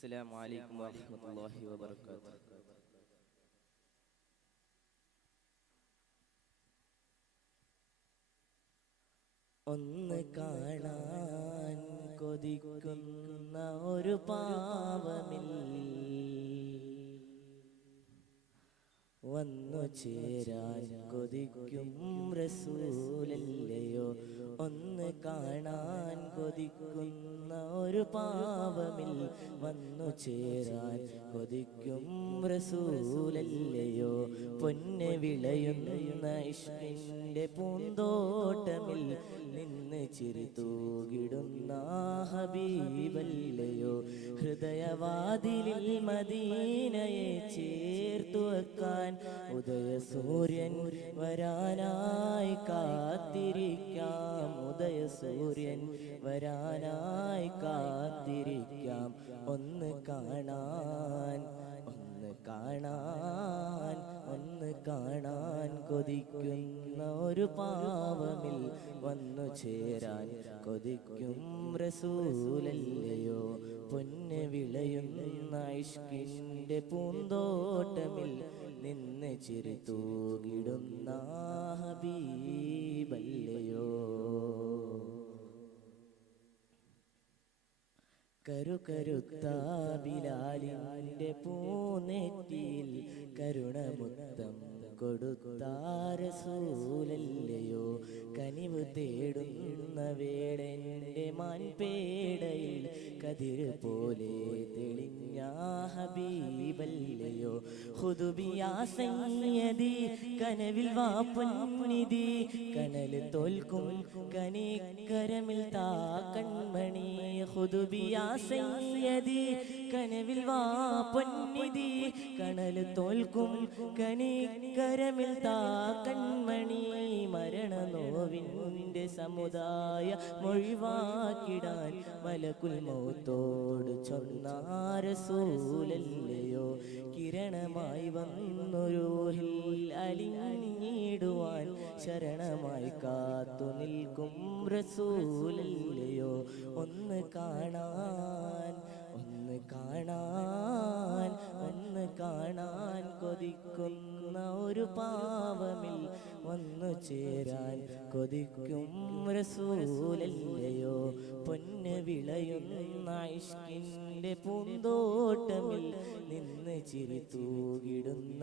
السلام عليكم ورحمة الله وبركاته. ഒന്ന് കാണാൻ കൊതിക്കുന്ന ഒരു പാവമിൽ വന്നു ചേരാൻ കൊതിക്കും റസൂലല്ലയോ. ഒന്ന് കാണാൻ കൊതിക്കുന്ന ഒരു പാവമിൽ വന്നു ചേരാൻ കൊതിക്കും റസൂലല്ലയോ. പൊന്നെ വിളയുന്ന ഇഷ്കിന്റെ പൂന്തോട്ടമിൽ നിന്ന് ചിരി തൂകിടുന്ന ഹബീബല്ലയോ. ഹൃദയവാതിലിൽ മദീനയെ ചേർത്തു വെക്കാൻ ഉദയസൂര്യൻ വരാനായി കാത്തിരിക്കാം. ഉദയസൂര്യൻ വരാനായി കാത്തിരിക്കാം. ഒന്ന് കാണാൻ ഒന്ന് കാണാൻ ഒന്ന് കാണാൻ കൊതിക്കുന്ന ഒരു പാവമിൽ വന്നു ചേരാൻ കൊതിക്കും റസൂലല്ലയോ. പൊന്ന് വിളയുന്ന ഇഷ്കിന്റെ പൂന്തോട്ടമിൽ നിന്ന് ചിരി തൂകിടുന്ന ഹബീബല്ലയോ. കരുകരുത്ത ബിലാലിന്റെ പൂനെറ്റിയിൽ കരുണമുത്തം കൊടുത്ത റസൂലല്ലയോ. കനിവ് തേടുന്ന വേടന്റെ മാൻപേടയിൽ കതിര് പോലെ തെളിഞ്ഞ ഹബീബല്ലയോ. ഖുതുബിയാ സയ്യദി കനവിൽ വാ പൊന്നിധി കനല് തോൽക്കും കനിക്കരമിൽ താ കൺമണി. ഖുതുബിയാ സയ്യദി കനവിൽ വാ പൊന്നിധി കനല് തോൽക്കും കനിക്കരമിൽ താ കൺമണി. മരണനോവിന്റെ സമുദായ മൊഴിവാക്കിടാൻ മലക്കുൽ മൗത്തോട് ചൊന്ന റസൂലല്ലയോ. കിരണമായി വന്നൊരൂഹിൽ അലിഞ്ഞിടുവാൻ ശരണമായി കാത്തു നിൽക്കും റസൂലല്ലയോ. ഒന്ന് കാണാൻ ഒന്ന് കാണാൻ ഒന്ന് കാണാൻ കൊതിക്കുന്ന ഒരു പാവമിൽ വന്നു ചേരാൻ കൊതിക്കും റസൂലല്ലയോ. പൊന്ന് വിളയുന്ന ഇഷ്കിന്റെ പൂന്തോട്ടമിൽ നിന്ന് ചിരി തൂകിടുന്ന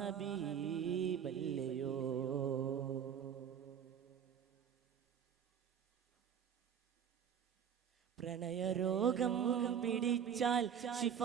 ഹബീബല്ലയോ. പ്രണയരോഗം പിടിച്ചാൽ ശിഫ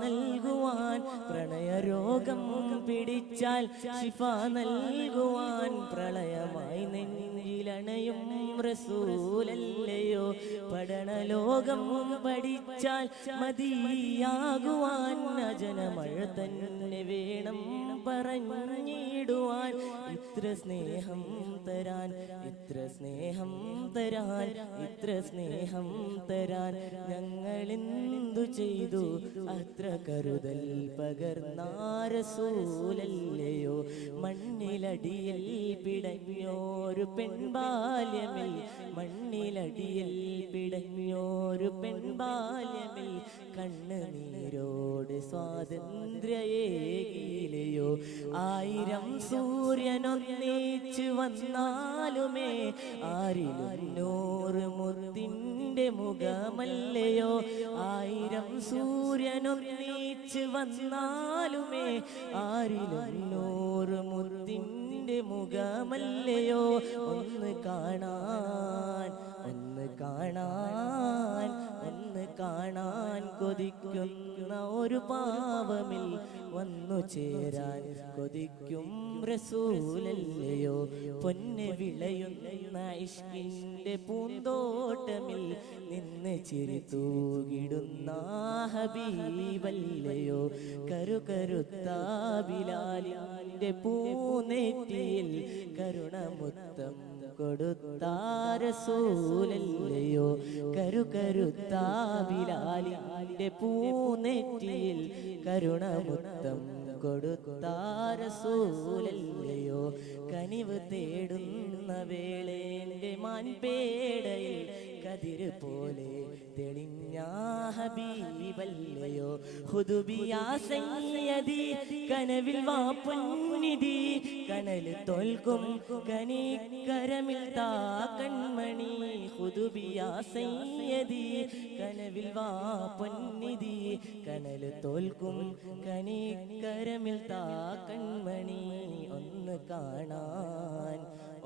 നൽകുവാൻ പ്രണയരോഗം പിടിച്ചാൽ ശിഫ നൽകുവാൻ പ്രളയമായി നെഞ്ചിലണയും റസൂലല്ലയോ. പഠനലോകം പഠിച്ചാൽ മതിയാകുവാൻ അജനമഴ തന്നെ വേണം പറഞ്ഞിടുവാൻ. ഇത്ര സ്നേഹം തരാൻ ഇത്ര സ്നേഹം തരാൻ ഇത്ര സ്നേഹം തരാൻ ഞങ്ങളെന്തു ചെയ്തു അത്ര കരുതൽ പകർന്ന റസൂലല്ലയോ. മണ്ണിലടിയിൽ പിടഞ്ഞോരു പെൺബാല്യമിൽ മണ്ണിലടിയിൽ പിടഞ്ഞോരു പെൺബാല്യമിൽ കണ്ണുനീരോട് സ്വാതന്ത്ര്യയേകിലയോ. 1000 സൂര്യനൊന്നിച്ചു വന്നാലുമേ ആരിലും 100 മുത്തിൻ്റെ മുഖമല്ലയോ. 1000 സൂര്യനൊന്നിച്ചു വന്നാലുമേ ആരിലും 100 മുത്തിൻ്റെ മുഖമല്ലയോ. ഒന്ന് കാണാൻ ഒന്ന് കാണാൻ ഒന്ന് കാണാൻ കൊതിക്കുന്ന ഒരു പാവമിൽ വന്നു ചേരാൻ കൊതിക്കും റസൂലല്ലയോ. പൊന്ന് വിളയുന്ന ഇഷ്കിന്റെ പൂന്തോട്ടമിൽ നിന്ന് ചിരി തൂകിടുന്ന ഹബീബല്ലയോ. കരുകരുത്ത ബിലാലിന്റെ പൂനെറ്റിയിൽ കരുണമുത്തം കൊടുത്ത റസൂലല്ലയോ. കരുകരുത്ത ബിലാലിന്റെ പൂനെറ്റിയിൽ കരുണമുത്തം കൊടുത്ത റസൂലല്ലയോ കനിവ് തേടുന്ന വേളേന്റെ മാൻപേടയിൽ കതിര് പോലെ തെളിഞ്ഞ ഹബീബല്ലയോ ഹുദുബിയാ സയ്യദി കനവിൽ വാ പൊന്നിധി കനൽ തോൽക്കും കനിക്കരമിൽ താ കൺമണി ഹുദുബിയാ സയ്യദി കനവിൽ വാ പൊന്നിധി കനൽ തോൽക്കും കനിക്കരമിൽ താ കൺമണി ഒന്ന് കാണാൻ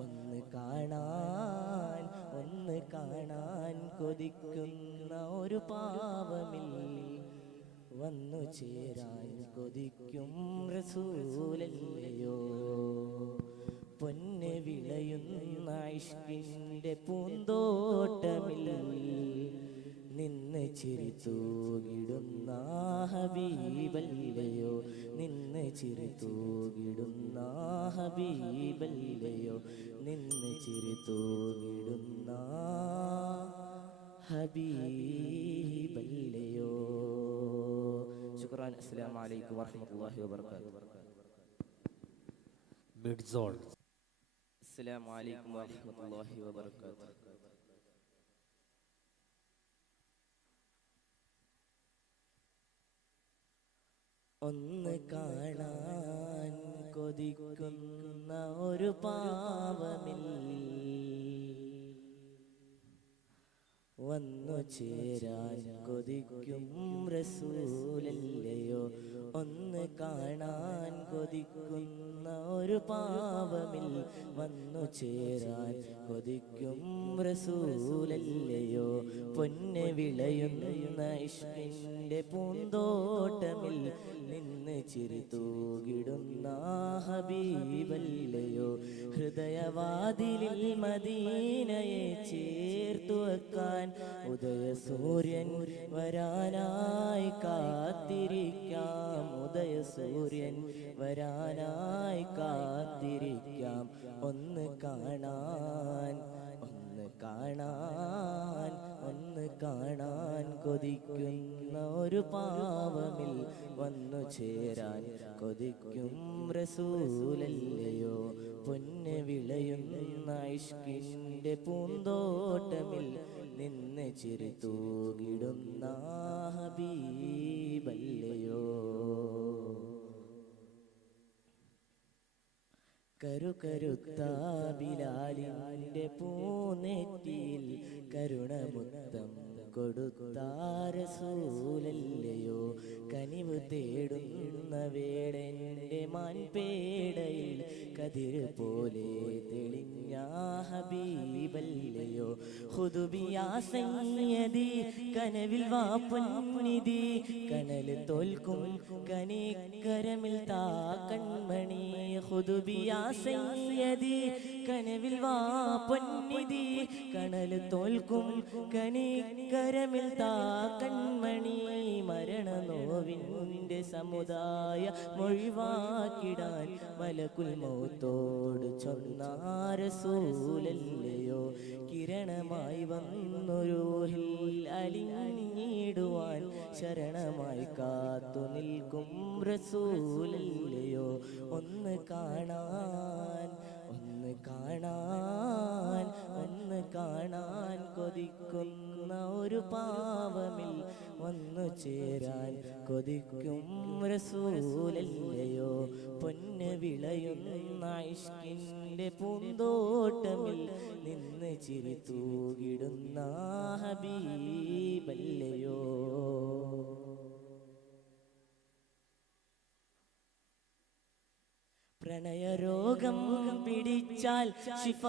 ഒന്ന് കാണാൻ ഒന്ന് കാണാൻ കൊതിക്കുന്ന ഒരു പാവമിൽ വന്നു ചേരാൻ കൊതിക്കും റസൂലല്ലയോ പൊന്ന് വിളയുന്ന ഇഷ്കിന്റെ പൂന്തോട്ടമിൽ നിന്ന് ചിരി തൂകിടുന്ന ഹബീബല്ലയോ നിന്ന് ചിരി തൂകിടുന്ന ഹബീബല്ലയോ നിന്ന് ചിരി തൂകിടുന്ന ഹബീബല്ലയോ. ശുക്രാൻ. അസ്സലാമു അലൈക്കും വറഹ്മത്തുള്ളാഹി വബറകാതുഹു. മിഡ്സോൺ. അസ്സലാമു അലൈക്കും വറഹ്മത്തുള്ളാഹി വബറകാതുഹു. ഒന്ന് കാണാൻ കൊതിക്കുന്ന ഒരു പാവമിൽ വന്നു ചേരാൻ കൊതിക്കും റസൂലല്ലയോ ഒന്ന് കാണാൻ കൊതിക്കുന്ന ഒരു പാവമിൽ വന്നു ചേരാൻ കൊതിക്കും റസൂലല്ലയോ പൊന്ന് വിളയുന്ന ഇഷ്കിന്റെ പൂന്തോട്ടമിൽ നിന്ന് ചിരി തൂകിടുന്ന ഹബീബല്ലയോ ഹൃദയവാതിലിൽ മദീനയെ ചേർത്തു വെക്കാൻ ഉദയ സൂര്യൻ വരാനായി കാത്തിരിക്കാം ഉദയ സൂര്യൻ വരാനായി കാത്തിരിക്കാം ഒന്ന് കാണാൻ ഒന്ന് കാണാൻ ഒന്ന് കാണാൻ കൊതിക്കുന്ന ഒരു പാവമിൽ വന്നു ചേരാൻ കൊതിക്കും റസൂലല്ലയോ പൊന്ന് വിളയുന്ന ഇഷ്കിന്റെ പൂന്തോട്ടമിൽ നിന്ന് ചിരി തൂകിടുന്ന ഹബീബല്ലയോ കരുകരുത്ത ബിലാലിന്റെ പൂനെറ്റിയിൽ കരുണമുത്തം കൊടുത്ത റസൂലല്ലയോ കനിവ് തേടുന്ന വേളന്റെ മാൻപേടയിൽ കതിര് പോലെ തെളിഞ്ഞ ഹബീബല്ലയോ ഹുദുബിയാ സയ്യദി കനവിൽ വാ പൊന്നിധി കനൽ തോൽക്കും കനിക്കരമിൽ താ കൺമണി ഹുദുബിയാ സയ്യദി കനവിൽ വാ പൊന്നിധി കനൽ തോൽക്കും കനിക്കരമിൽ താ കൺമണി മരണനോവിന്റെ സമുദായ മൊഴിവാക്കിടാൻ മലക്കുൽ മൗത്തോട് ചൊന്ന റസൂലല്ലയോ കിരണമായി വന്നൊരു അലിഞ്ഞിടുവാൻ ശരണമായി കാത്തു നിൽക്കും റസൂലല്ലയോ ഒന്ന് കാണാൻ ഒന്ന് കാണാൻ ഒന്ന് കാണാൻ കൊതിക്കുന്ന ഒരു പാവമിൽ വന്നു ചേരാൻ കൊതിക്കും റസൂലല്ലയോ പൊന്ന് വിളയുന്ന ഇഷ്കിന്റെ പൂന്തോട്ടമിൽ നിന്ന് ചിരി തൂകിടുന്ന ഹബീബല്ലയോ പ്രണയരോഗം പിടിച്ചാൽ ശിഫ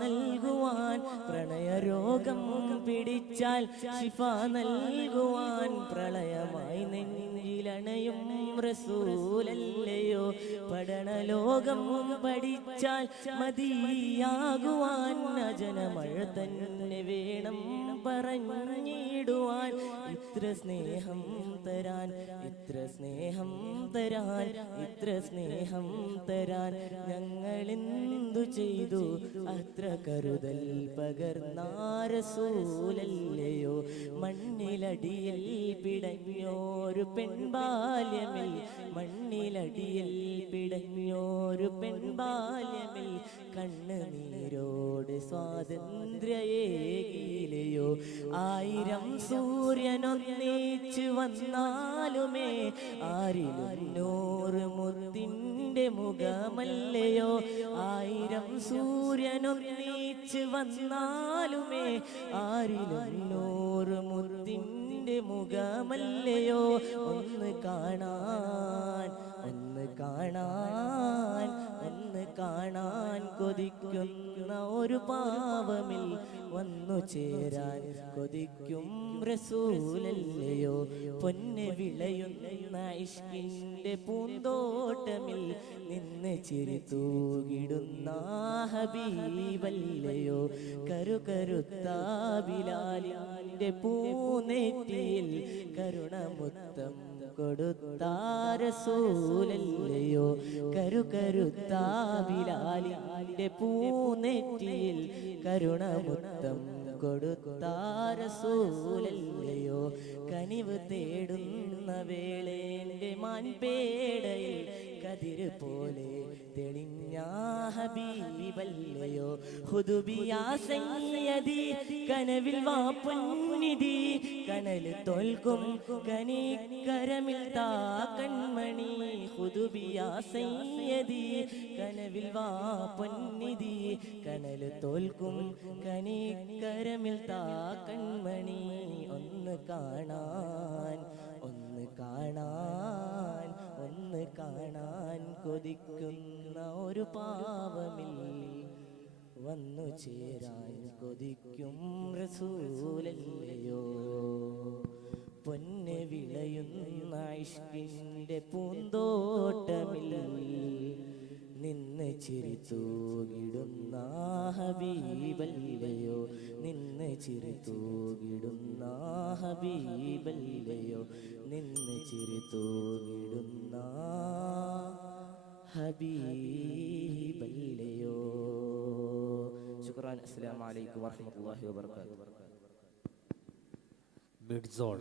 നൽകുവാൻ പ്രണയരോഗം പിടിച്ചാൽ ശിഫ നൽകുവാൻ പ്രളയമായി നെഞ്ചിലണയും റസൂലല്ലയോ പഠനലോകം പഠിച്ചാൽ മതിയാകുവാൻ അജനമഴ തന്നെ വേണം പറഞ്ഞിടുവാൻ ഇത്ര സ്നേഹം തരാൻ ഇത്ര സ്നേഹം തരാൻ ഇത്ര സ്നേഹം തരാൻ ഞങ്ങളെന്തു ചെയ്തു അത്ര കരുതൽ പകർന്ന റസൂലല്ലയോ മണ്ണിലടിയിൽ പിടഞ്ഞോരു പെൺബാല്യമിൽ മണ്ണിലടിയിൽ പിടഞ്ഞോരു പെൺബാല്യമിൽ കണ്ണുനീരോട് സ്വാതന്ത്ര്യേകിലയോ 1000 സൂര്യനൊന്നിച്ചു വന്നാലുമേ ആരിലും 100 മുത്തിൻ്റെ മുഖമല്ലയോ 1000 സൂര്യനൊന്നിച്ചു വന്നാലുമേ ആരിലും 100 മുത്തിൻ്റെ മുഖമല്ലയോ ഒന്ന് കാണാൻ കൊതിക്കുന്ന ഒരു പാവമിൽ വന്നു ചേരാൻ കൊതിക്കും റസൂലല്ലയോ പൊന്ന് വിളയുന്ന ഇഷ്കിൻ്റെ പൂന്തോട്ടമിൽ നിന്ന് ചിരി തൂകിടുന്ന ഹബീബല്ലയോ കരുകരുത്ത ബിലാലിൻ്റെ പൂനെറ്റിയിൽ കരുണമുത്തം കൊടുത്ത റസൂലല്ലയോ കരുകരുത്ത ബിലാലിൻ്റെ പൂനെറ്റിയിൽ കരുണമുത്തം കൊടുത്ത റസൂലല്ലയോ കനിവ് തേടുന്ന വേളേൻ്റെ മാൻപേടയിൽ കതിര് പോലെ തെളിഞ്ഞ ഹബീബല്ലയോ ഹുദുബിയാ സയ്യദി കനവിൽ വാ പൊന്നിധി കനൽ തോൽക്കും കനിക്കരമിൽ താ കൺമണി ഹുദുബിയാ സയ്യദി കനവിൽ വാ പൊന്നിധി കനൽ തോൽക്കും കനിക്കരമിൽ താ കൺമണി ഒന്ന് കാണാൻ കൊതിക്കുന്ന ഒരു പാവമിൽ വന്നു ചേരാൻ കൊതിക്കും റസൂലല്ലയോ പൊന്ന് വിളയുന്ന ഇഷ്കിൻ്റെ പൂന്തോട്ടമിൽ നിന്ന് ചിരി തൂകിടുന്ന ഹബീബല്ലയോ നിന്ന് ചിരി തൂകിടുന്ന ഹബീബല്ലയോ നിന്ന് ചിരി തൂകിടുന്ന ഹബീബല്ലയോ ശുക്രാൻ അസ്സലാമു അലൈക്കും വറഹ്മത്തുള്ളാഹി വബറകാതുഹു മിഡ് സോൺ